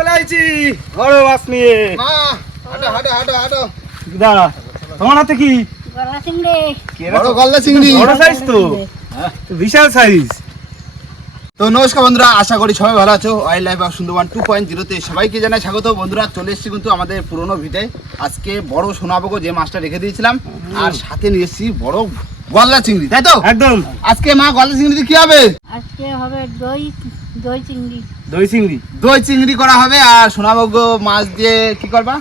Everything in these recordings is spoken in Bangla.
চলে আইছি। বড় মাছ নিয়ে। মা হাঁটো হাঁটো হাঁটো হাঁটো। দা তোমার হাতে কি? গলা চিংড়ি। বড় গলদা চিংড়ি। বড় সাইজ তো। বিশাল সাইজ তো নমস্কার বন্ধুরা আশা করি সবাই ভালো আছো। Wildlife of Sundarban two point জিরোতে সবাইকে জানাই স্বাগত। বন্ধুরা চলে এসেছি কিন্তু আমাদের পুরনো ভিটে আজকে বড় সোনাবগো যে মাছটা রেখে দিয়েছিলাম আর সাথে নিয়ে এসেছি বড় গলদা চিংড়ি তাই তো? একদম। আজকে মা গলদা চিংড়ি কি হবে? আজকে হবে দই দই চিংড়ি। দই চিংড়ি। দই চিংড়ি করা হবে আর সোনাবগো মাছ দিয়ে কি করবা?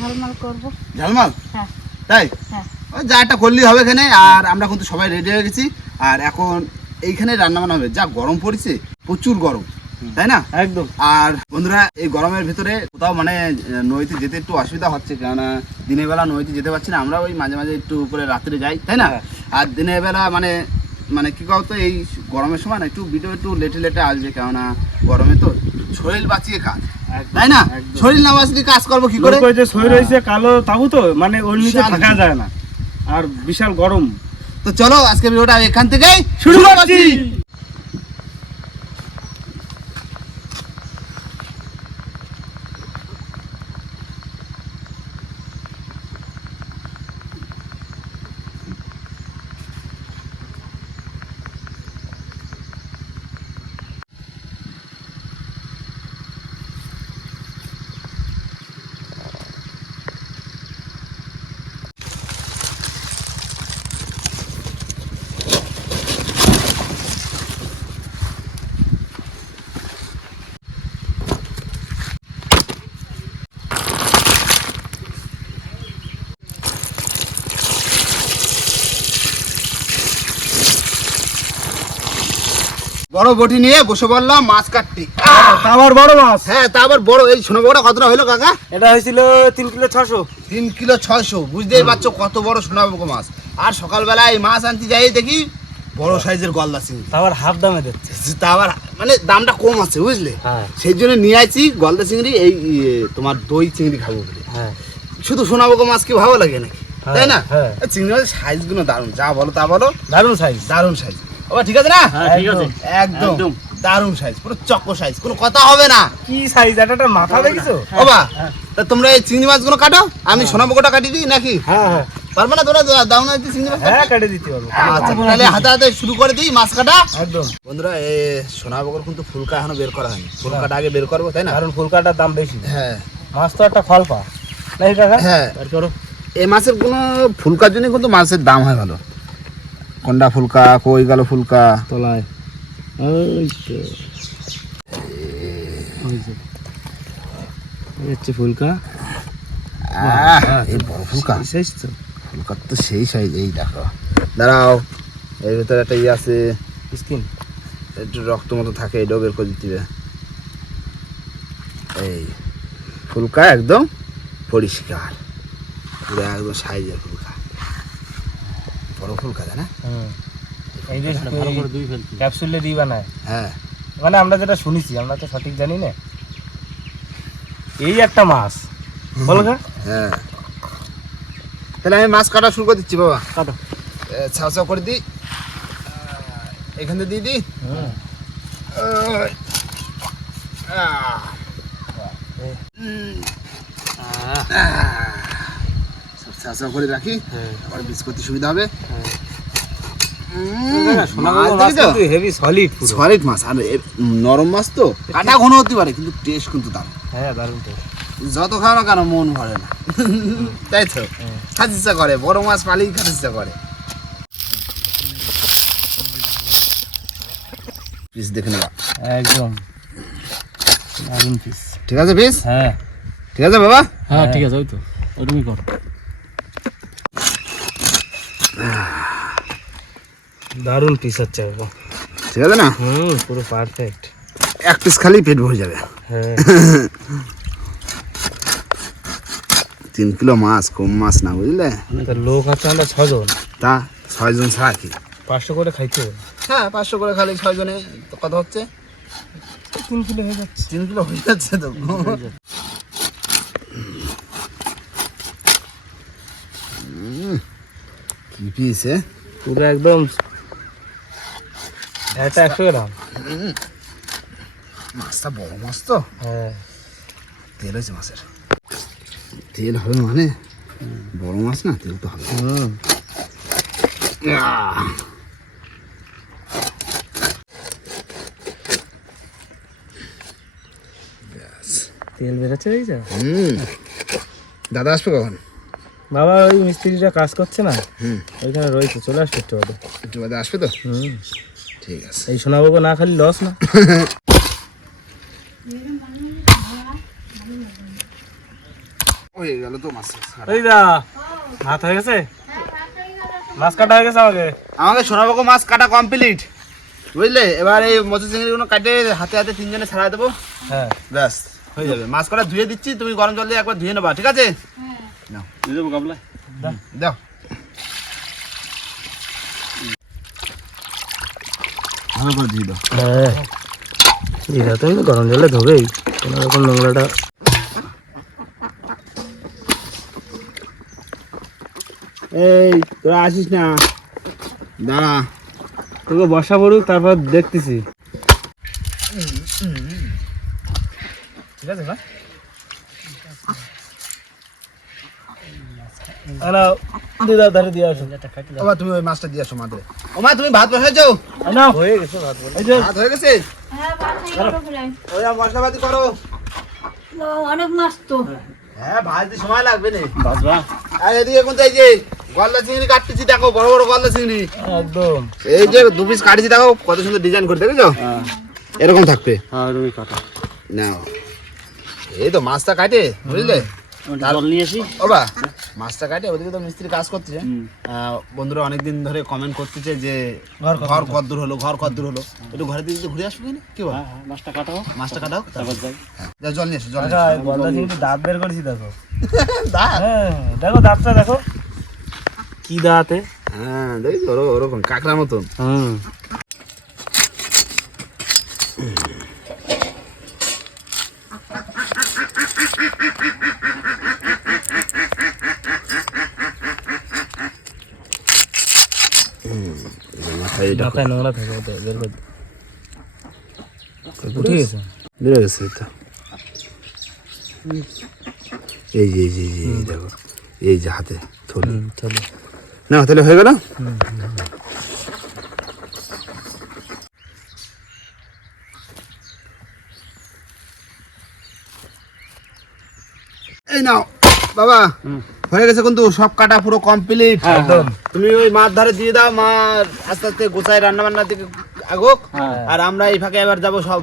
ঝালমাল করব। ঝালমাল? হ্যাঁ। তাই? হ্যাঁ। ওই যা একটা করলেই হবে এখানে। আর আমরা কিন্তু সবাই রেডি হয়ে গেছি। আর এখন এইখানে রান্না বান্না হবে। যা গরম পড়েছে প্রচুর গরম। তাই না? একদম। আর বন্ধুরা এই গরমের ভিতরে কোথাও মানে নদীতে যেতে একটু অসুবিধা হচ্ছে। কেননা দিনের বেলা নদীতে যেতে পারছি না। আমরা ওই মাঝে মাঝে একটু করে রাত্রে যাই। তাই না? হ্যাঁ। আর দিনের বেলা মানে মানে কি বলতো এই গরমের সময় না একটু ভিডিও একটু লেটে লেটে আসবে কেননা গরমে তো শরীর বাঁচিয়ে কাজ। তাই না? শরীর না বাঁচলে কাজ করব কি করে? যে শরীর হয়েছে কালো তাবু তো মানে ওর নিচে থাকা যায় না। আর বিশাল গরম। তো চলো আজকে ভিডিওটা এখান থেকে শুরু করছি। বড় বটি নিয়ে বসে পড়লাম মাছ কাটতে। আমার বড় মাছ? হ্যাঁ তা আবার বড়। এই সোনা বড়টা কতটা হলো কাকা? এটা হয়েছিল তিন কিলো ছশো তিন কিলো ছয়শো। বুঝতেই পারছ কত বড় সোনাবুকো মাছ। আর সকালবেলায় মাছ আনতে যাই দেখি বড় সাইজের গলদা চিংড়ি। আবার হাফ দামে দিচ্ছে। তা আবার মানে দামটা কম আছে বুঝলে? হ্যাঁ। সেই জন্য নিয়ে আইছি গলদা চিংড়ি এই তোমার দই চিংড়ি খাব বলে। হ্যাঁ। শুধু সোনাবুকো মাছ কি ভালো লাগে নাকি? হ্যাঁ, তাই না। চিংড়ি মাছের সাইজগুলো দারুণ। যা বলো তা বলো। দারুণ সাইজ দারুণ সাইজ বাবা ঠিক আছে না? হ্যাঁ, ঠিক আছে। একদম। দারুণ সাইজ পুরো চক্কো সাইজ কোনো কথা হবে না। কি সাইজ এটা একটা মাথা দেখছ? বাবা হ্যাঁ। তা তোমরা এই চিংড়ি মাছগুলো কাটো? আমি সোনাবুকোটা কাটি দিই নাকি? হ্যাঁ হ্যাঁ। পারবে না তোমরা? দা- দাও না চিংড়ি মাছ হ্যাঁ কেটে দিতে পারব। আচ্ছা তাহলে হাতে হাতে শুরু করে দিই মাছ কাটা। একদম। বন্ধুরা এ সোনা বকর কিন্তু ফুলকা এখনও বের করা হয়নি। ফুলকাটা আগে বের করব তাই না? কারণ ফুলকাটার দাম বেশি। হ্যাঁ। মাছ তো একটা ফল পা। নাকি কাকা? হ্যাঁ। এই মাছের কোনো ফুলকার জন্য কিন্তু মাছের দাম হয় ভালো। কন্ডা ফুলকা কই গেল ফুলকা? তলায়। এই হচ্ছে ফুলকা। এই বড় ফুলকা। শেষ তো। ফুলকার তো সেই সাইজ এই দেখো। দাঁড়াও এর ভিতরে একটা ইয়ে আছে। স্কিন। একটু রক্ত মতো থাকে এটাও বের করে দিতে এই ফুলকা একদম পরিষ্কার। পুরো একদম সাইজের বড় ফুলকা তাই না? এই যে ক্যাপসুলে দিয়ে বানায়। হ্যাঁ। মানে আমরা যেটা শুনেছি আমরা তো সঠিক জানি না। এই একটা মাছ। বলগা হ্যাঁ। তাহলে আমি মাছ কাটা শুরু করে দিচ্ছি বাবা। কাটো। ছাও ছাও করে দিই এখান থেকে দিয়ে দিই হুম। ছাও করে রাখি হ্যাঁ। আবার করতে সুবিধা হবে। হ্যাঁ। উম, সোনাগুলো মাছ মাছ দেখেছ? কিন্তু হেভি সলিড মাছ আর নরম মাছ তো কাটা ঘন হতে পারে কিন্তু টেস্ট কিন্তু দারুণ। হ্যাঁ দারুণ তো যত খাও না কেন মন ভরে না। তাই তো। খাতে ইচ্ছা করে বড় মাছ পালেই খাতে ইচ্ছা করে। পিস দেখে নেবা একদম। দারুণ পিস ঠিক আছে পিস হ্যাঁ। ঠিক আছে বাবা? হ্যাঁ ঠিক আছে ওই তো। ওরকমই কর। দারুণ পিস হচ্ছে বাবা। ঠিক আছে না? হুম পুরো পারফেক্ট এক পিস খালি পেট ভরে যাবে। হ্যাঁ। তিন কিলো মাছ কম মাছ না বুঝলে? তো লোক আছে আমরা ছজন। তা ছয়জন ছাড়া কি? পাঁচশো করে খাইতে হ্যাঁ পাঁচশো করে খালি ছয়জনে তো কত হচ্ছে? তিন কিলো হয়ে যাচ্ছে। তিন কিলো হয়ে যাচ্ছে তো। কি পিস পুরো একদম এটা একশো গ্রাম। মাছটা বড় মাছ তো। হ্যাঁ। তেল হয়েছে মাছের। তেল হবে মানে বড় মাছ না তেল তো হবে! তেল বেরোচ্ছে হুম। দাদা আসবে কখন? বাবা ওই মিস্ত্রিটা কাজ করছে না? হুম। ওইখানে রয়েছে চলে আসছে একটু বাদে। একটু বাদে আসবে তো? হুম। ঠিক আছে। এই সোনাবাবু না খালি লস না? হয়ে গেল তো মাছ ওই দা ভাত হয়ে গেছে? মাছ কাটা হয়ে গেছে আমাকে। আমাকে সোনাবাবু মাছ কাটা কমপ্লিট বুঝলে? এবার এই চিংড়িগুলো কাটে হাতে হাতে তিনজনে ছাড়া দেবো। হ্যাঁ। ব্যাস হয়ে যাবে। মাছ কটা ধুয়ে দিচ্ছি তুমি গরম জল দিয়ে একবার ধুয়ে নেবা ঠিক আছে? দিয়ে কাবলা দাও। হ্যাঁ। তো গরম জলে ধোবেই। কোনো রকম নোংরাটা। এই তোরা আসিস না। দাঁড়া। তোকে বর্ষা পড়ুক তারপর দেখতেছি। ঠিক আছে না আনা দিদা ধারে দিয়ে আসো। ওমা তুমি ওই মাছটা দিয়ে আসো মাঠে। ওমা তুমি ভাত বসাইছো? আনা। হয়ে গেছে ভাত এই যে। ভাত হয়ে গেছে? হ্যাঁ বাসাই করো প্রায়। ওই মশলাপাতি করো। অনেক মাছ তো। হ্যাঁ ভাজতে সময় লাগবে না। বাবা আর এদিকে কোন এই যে গলদা চিংড়ি কাটতেছি দেখো বড় বড় গলদা চিংড়ি। একদম। এই যে দু পিস কাটছি দেখো কত সুন্দর ডিজাইন করে দেখেছ? এরকম থাকবে। হ্যাঁ কাটা। নাও। এই তো মাছটা কাটে বুঝলে? জল নিয়ে আসি। ওবা। মাছটা কাটে ওদিকে তো মিস্ত্রি কাজ করতেছে আহ, বন্ধুরা অনেকদিন ধরে কমেন্ট করতেছে যে ঘর ঘর কদ্দূর হলো ঘর কদ্দূর হলো। একটু ঘরের দিকে ঘুরে আসব কিনা? কি বল? মাছটা কাটাও। মাছটা কাটাও? তারপর যাই। হ্যাঁ, যাও, জল নিয়ে এসো জল চিংড়ি দাঁত বের করেছি দেখো। দাঁত? হ্যাঁ দেখো দাঁতটা দেখো। কি দাঁতে? হ্যাঁ দেখি ওরকম ওরকম কাঁকড়ার মতন। হুম। মাথায় এটা মাথায় নোংরা থাকে ওটা বের করে উঠে গেছে? বেড়ে গেছে তো। এই যে এই যে এই দেখো। এই যে হাতে থলি। হুম না তাহলে হয়ে গেল? এই নাও বাবা। হয়ে গেছে কিন্তু সব কাটা পুরো কমপ্লিট একদম। তুমি ওই মাছ ধারে দিয়ে দাও মা আস্তে আস্তে গোছায় রান্না বান্নার দিকে আগুক হ্যাঁ। আর আমরা এই ফাঁকে এবার যাব সব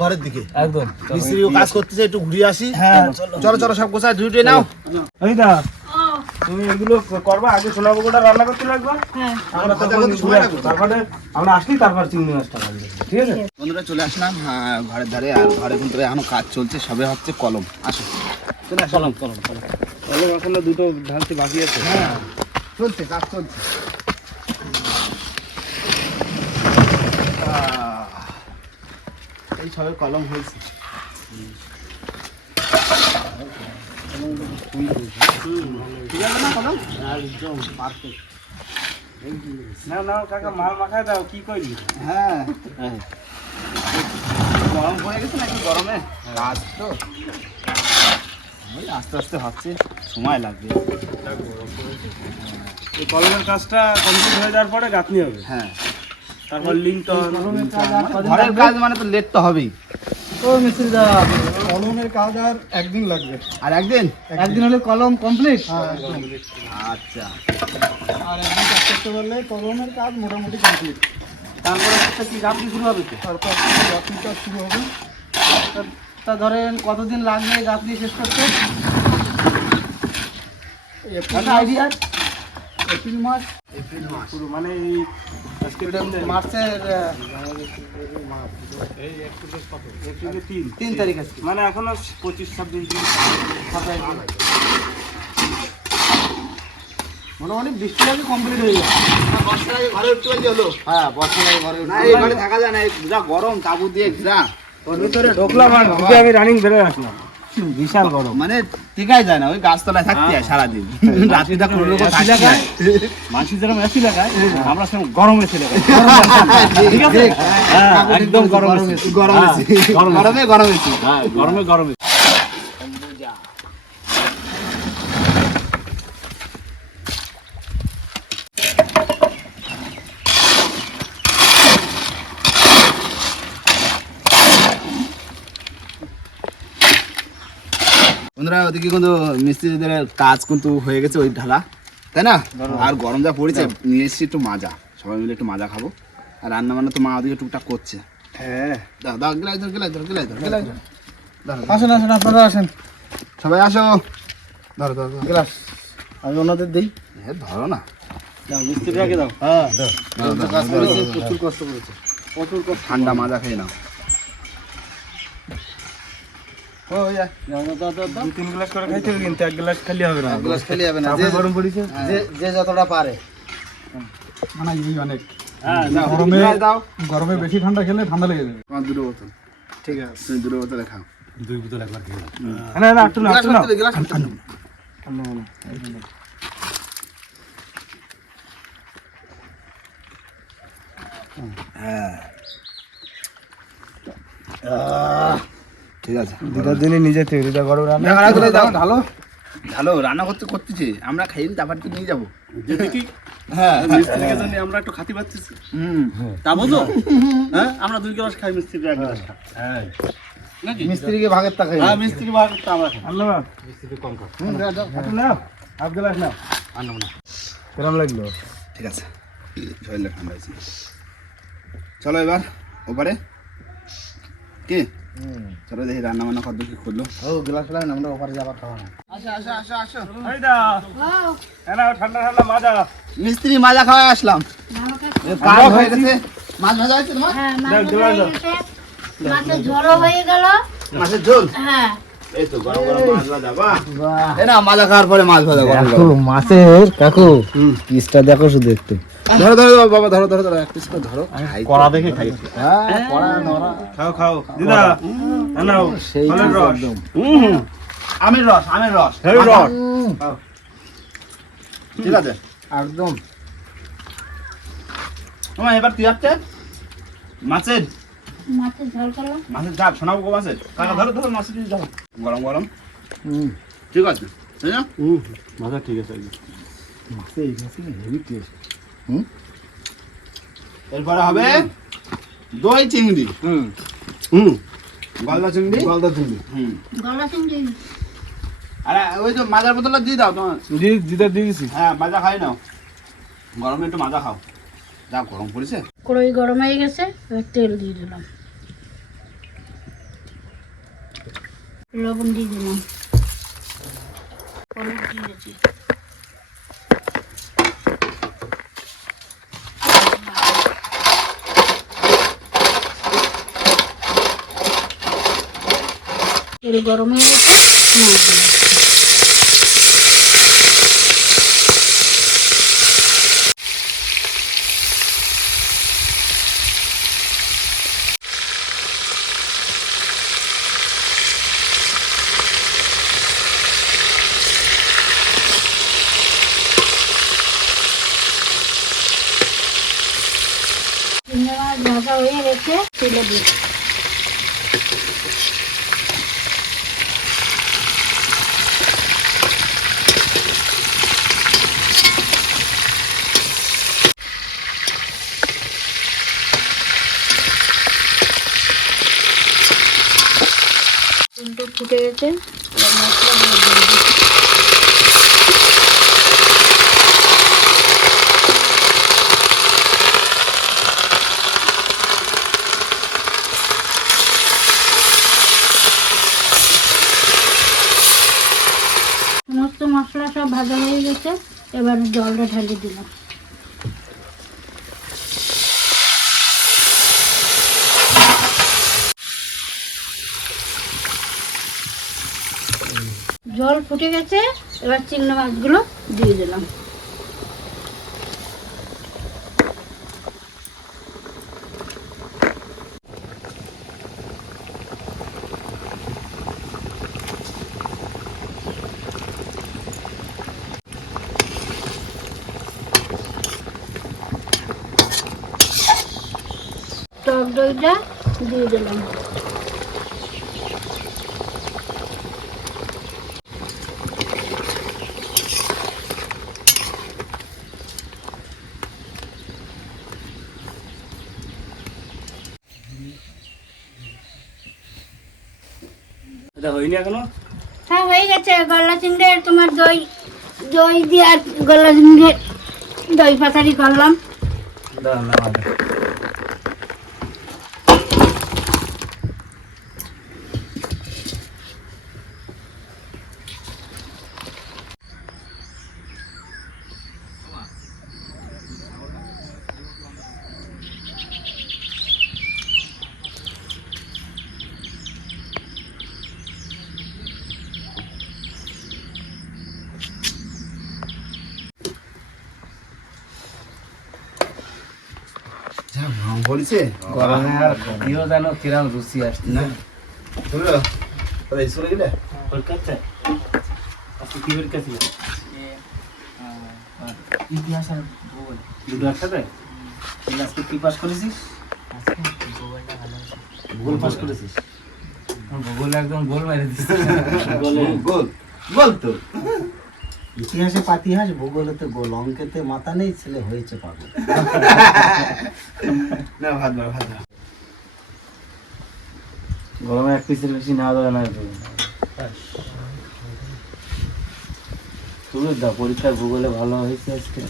ঘরের দিকে। একদম। মিস্ত্রিও কাজ করতেছে একটু ঘুরে আসি। হ্যাঁ। চলো চলো সব গোছায় ধুয়ে নাও। দা ও তুমি এগুলো করবা আগে সোনা বগুটা রান্না করতে লাগবে। হ্যাঁ। আমরা ভাজা তখন করতে সময় তারপরে আমরা আসলি তারপর চিংড়ি মাছটা ভাজবো ঠিক আছে? বন্ধুরা চলে আসলাম হ্যাঁ, ঘরের ধারে আর ঘরে কিন্তু এখনও কাজ চলছে সবে হচ্ছে কলম। আসো। চলে কলম কলম কলম। কলম এখনও দুটো ঢালতে বাকি আছে। হ্যাঁ চলছে কাজ চলছে। এই সবে কলম হয়েছে। আছে না একদম পারফেক্ট না না কাকা মাল মাখায় দাও কি করলি হ্যাঁ। গরম পড়ে গেছে নাকি গরমে? কাজ তো। ওই আস্তে আস্তে হচ্ছে সময় লাগবে। এই কলমের কাজটা কমপ্লিট হয়ে যাওয়ার পরে গাঁথনি হবে। হ্যাঁ। তারপর লিঙ্কটন ঘরের কাজ মানে তো লেট তো হবেই। ও মিস্ত্রি দা কলমের কাজ আর একদিন লাগবে। আর একদিন? একদিন। হলে কলম কমপ্লিট আচ্ছা। আর একদিন কাজ করতে পারলে কলমের কাজ মোটামুটি কমপ্লিট তারপরে কি গাঁথনি শুরু হবে তারপর গাঁথনি কাজ শুরু হবে। তা- ধরেন কতদিন লাগবে গাঁথনি শেষ করতে? আইডিয়া এপ্রিল মাস। শুরু মানে এই মার্চের তিন। তারিখ আছে মানে এখনও পঁচিশ ছাব্বিশ দিন। মোটামুটি বৃষ্টি আগে কমপ্লিট হয়ে যাবে বর্ষার আগে ঘরে উঠতে পারছি হলো। হ্যাঁ বর্ষার আগে ঘরে না এই ঘরে থাকা যায় না যা গরম তাবু দিয়ে ঘেরা। ওর ভিতরে ঢোকলাম আর আমি রানিং বেরোয় আসলাম। বিশাল গরম। মানে টিকাই যায় না ওই গাছতলায় থাকতে হয়। সারাদিন। রাত্রি তখন অন্য থাকতে হয়। মাসি যেরকম এসি লাগায় আমরা সেরকম গরম এসি লাগাই ঠিক আছে? হ্যাঁ, একদম গরম গরম গরমে গরম এসি। হ্যাঁ গরমে গরমে বন্ধুরা ওদিকে কিন্তু মিস্ত্রিদের কাজ কিন্তু হয়ে গেছে ওই ঢালা তাই না? আর গরম যা পড়েছে নিয়ে এসেছি একটু মাজা। সবাই মিলে একটু মাজা খাব। আর রান্না বান্না তো মা ওদিকে টুকটাক করছে। হ্যাঁ। দাও দাও গেলাই ধর গেলাই ধর গেলাই ধর গেলাই ধর। আসেন আসেন আপনারা আসেন। সবাই আসো। ধরো ধরো। গ্লাস। আমি ওনাদের দিই। এ, ধরো না। মিস্ত্রিটাকে দাও। হ্যাঁ। প্রচুর কষ্ট করেছে। প্রচুর কষ্ট ঠান্ডা মাজা খেয়ে নাও ও ইয়া দাও, দাও, দাও, দাও, দাও। দু তিন গ্লাস করে খাইতে হবে। কিন্তু এক গ্লাস খালি হবে না। এক গ্লাস খেলে যাবে না। যে- গরম পড়েছে? যে যে যতটা পারে। মানে এই অনেক। হ্যাঁ দাও, গরমে- গরমে বেশি ঠান্ডা খেলে ঠান্ডা লেগে যাবে। দুটো বোতল। ঠিক আছে। দুটো বোতল খাও। না না একটু না একটু না গ্লাস ভর্তি দে। ঠিক আছে। দুটার দিনই নিজে তৈরি তা গরম রান্না করতে করতেছি। আমরা খাইনি তারপর তো নিয়ে যাব। হ্যাঁ মিস্ত্রিকে জানি আমরা একটু খাতি পাচ্ছি হুম। তা বুঝো? হ্যাঁ? আমরা দুই গ্লাস খাই মিস্ত্রিটা এক গ্লাস নাকি? মিস্ত্রিকে ভাগের টাকা হ্যাঁ মিস্ত্রি ভাগ তো আমরা না একটু নাও হাফ গ্লাস নাও। কেরম লাগল? ঠিক আছে। শরীরটা ঠান্ডা হয়েছে চলো এবার ওপারে। কি? চলো দেখি রান্না বান্না কত কি করল। ও গ্লাস ফেলাই আমরা ওপারে যাবার খাওয়া না। আসো আসো আসো আসো। এই দা ঠান্ডা ঠান্ডা মাজা। মিস্ত্রি মাজা খাওয়া আসলাম। হয়ে মাছ ভাজা হয়েছে তোমার? হ্যাঁ হয়ে মাছের গেল। মাছের ঝোল? হ্যাঁ। এই তো গরম গরম মাছ ভাজা খাওয়ার পরে মাছ ভাজা কাকু মাছের কাকু পিসটা দেখো শুধু একটু ধরো ধরো ধরো, বাবা ধরো ধরো ধরো এক পিস করে ধরো। কড়া দেখে খাই। হ্যাঁ কড়া নড়া খাও খাও। দিদা নাও সেই রস। একদম। আমের রস আমের রস। হেই রস। ঠিক আছে। একদম। তোমার এবার কি হচ্ছে? মাছের। মাছের ঝোল করলাম। মাছের ঝাপ শোনাবো গো মাছের। কাকা ধরো ধরো মাছের ধরো। গরম গরম। ঠিক আছে। তাই না? মাথা ঠিক আছে। এরপরে হবে দই চিংড়ি। হুম। হুম। গলদা চিংড়ি। গলদা চিংড়ি। হুম। গলা চিংড়ি। আরে ওই তো মাজার বোতলটা দিয়ে দাও তোমার। দি দিদা দিয়ে দিছি হ্যাঁ মাজা খাই নাও। গরমে একটু মাজা খাও। যা গরম পড়েছে। কড়াই গরম হয়ে গেছে এবার তেল দিয়ে দিলাম। লবণ দিয়ে দিলাম। হলুদ দিয়েছি। তেল গরম হয়ে গেছে মাছ ভাজা হয়ে গেছে তুলে দিই মশলা সমস্ত মশলা সব ভাজা হয়ে গেছে। এবার জলটা ঢালিয়ে দিলাম। জল ফুটে গেছে এবার চিংড়ি মাছগুলো দিয়ে দিলাম। টক দইটা দিয়ে দিলাম। হয়নি এখনও? হ্যাঁ হয়ে গেছে গলা চিংড়ে তোমার দই দই দিয়ে আর গলা চিংড়ে দই পাতারি করলাম। দাঁড়ান। পড়েছে গরমে আর খাদিও যেন কিরম রুচি আসছে না? বুঝলো স্কুলে গেলে? কলকাতা আজকে কি বের কাছে ইতিহাস আর ভূগোল। দুটো একসাথে? তুই আজকে কি পাস করেছিস? ভূগোল পাস করেছিস? ভূগোল একদম গোল মেরে দিছিস গোল। গোল? গোল তো। ইতিহাসে পাতিহাস ভূগোলেতে গোল অঙ্কেতে মাথা নেই ছেলে হয়েছে পাগল। না ভাত ভাত গরমে এক পিসের বেশি না একটু শুরু পরীক্ষার ভূগোলে ভালো হয়েছে আজকে।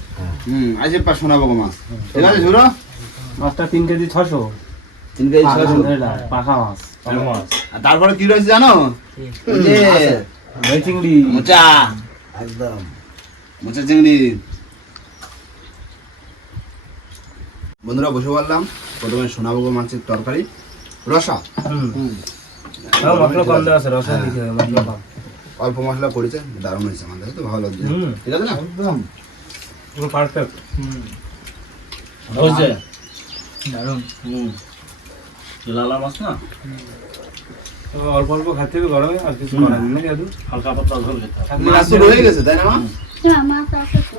হুম আজের পা শোনাবো গো মাছ। ঠিক আছে ঝুরো মাছটা তিন কেজি ছশো তিন কেজি ছশো ধরে নাও, পাকা মাছ পাকা আর তারপরে কি রয়েছে জানো? চিংড়ি। মোচা। মোচা চিংড়ি বন্ধুরা বসে বললাম প্রথমে সোনাবো গো মাছের তরকারি। রসা? হুম। মশলা কম অল্প মশলা করেছে দারুণ হয়েছে আমাদের তো ভালো লাগছে। ঠিক আছে না? একদম। পুরো পারফেক্ট হয়েছে। দারুণ। হুম। লালা মাছ না? অল্প অল্প খাতে হবে গরমে আর কিছু করার নেই হালকা পাতলা ঝোল খেতে মাছ তো রয়ে গেছে তাই না মা? হ্যাঁ মাছ আছে তো।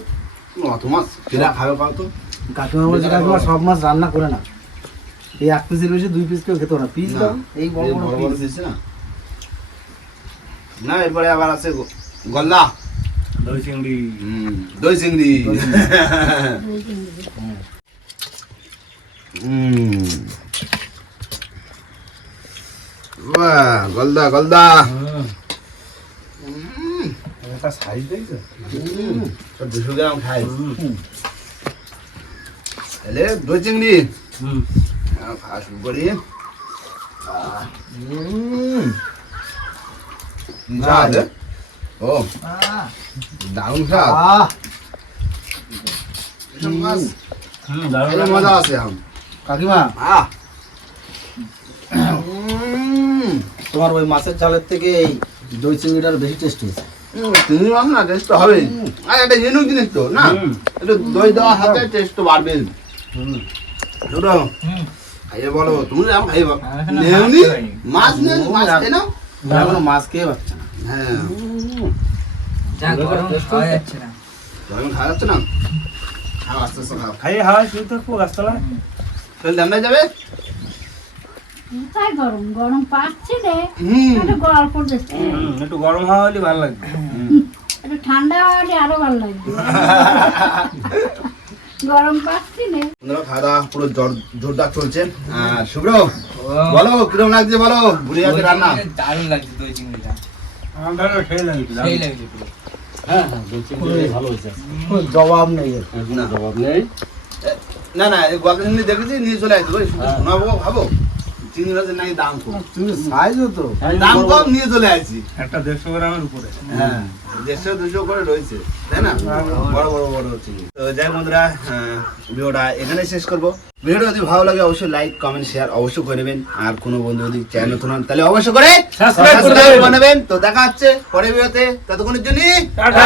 অত মাছ কেরা খাবে পাও তো। কাকিমা বলছে কাকিমা সব মাছ রান্না করে না এই এক পিসের বেশি দুই পিস কেউ খেতে না। পিস না। দাও এই বড় বড় বড় বড় পিস না। না এরপরে আবার আছে গ- গল্লা দই চিংড়ি। হুম, দই চিংড়ি। দই চিংড়ি। হুম। বাহ, গলদা গলদা হুম, একটা সাইজ দেখছ হুম, তো দুশো গ্রাম খাই তাহলে দই চিংড়ি হুম আহ, খাওয়া শুরু করি আহ, হুম। স্বাদ, এ? ও দারুণ স্বাদ আহ এসব মাছ হুম তোমার ওই মাছের চালের থেকে এই দই চিংড়িটার বেশি টেস্ট হয়েছে। চিংড়ি মাছ না টেস্ট তো হবেই। আর এটা জেনুক জিনিস তো না? একটু দই দেওয়ার হাতে টেস্ট তো বাড়বে দুটো খাইয়ে বলো তুমি আমি খাইব নেওনি? মাছ নেই মাছ খাই নাও এখনও মাছ খেয়ে পাচ্ছে না। হ্যাঁ। খাওয়া যাচ্ছে না। খাওয়া যাচ্ছে না? খাও আস্তে আস্তে খাও। খাইয়ে হাওয়া শুয়ে থাকব গাছতলায়। ফেল যাবে? কোথায় গরম? গরম পাচ্ছে রে। একটু গল্প একটু গরম হাওয়া হলে ভালো লাগবে। একটু ঠান্ডা হলে আরও ভালো লাগবে। গরম পাচ্ছি রে। খাওয়া দাওয়া পুরো জোরদার চলছে। শুভ্র বলো কিরম লাগছে বলো? বুড়ি রান্না? দারুণ লাগছে দই চিংড়িটা। আমার খেয়ে লাগবে সেই লাগছে হ্যাঁ হ্যাঁ দই চিংড়ি ভালো হয়েছে। জবাব নেই না জবাব নেই। না না গল্প দেখেছি নিয়ে চলে আসবে। শোনাবো ভাবো চিংড়ি মাছের নাকি দাম কম। তুমি সাইজও তো। দাম কম নিয়ে চলে আসছি একটা দেড়শো গ্রামের উপরে। হ্যাঁ দেড়শো দুশো করে রয়েছে তাই না? বড় বড় বড় চিংড়ি তো যাই বন্ধুরা ভিডিওটা এখানে শেষ করব। যদি ভালো লাগে অবশ্যই লাইক কমেন্ট শেয়ার অবশ্যই করে নেবেন। আর কোনো বন্ধু যদি চ্যানেল নতুন হন তাহলে অবশ্যই করে সাবস্ক্রাইব করে নেবেন। তো দেখা হচ্ছে পরের ভিডিওতে। ততক্ষণের জন্য। টাটা।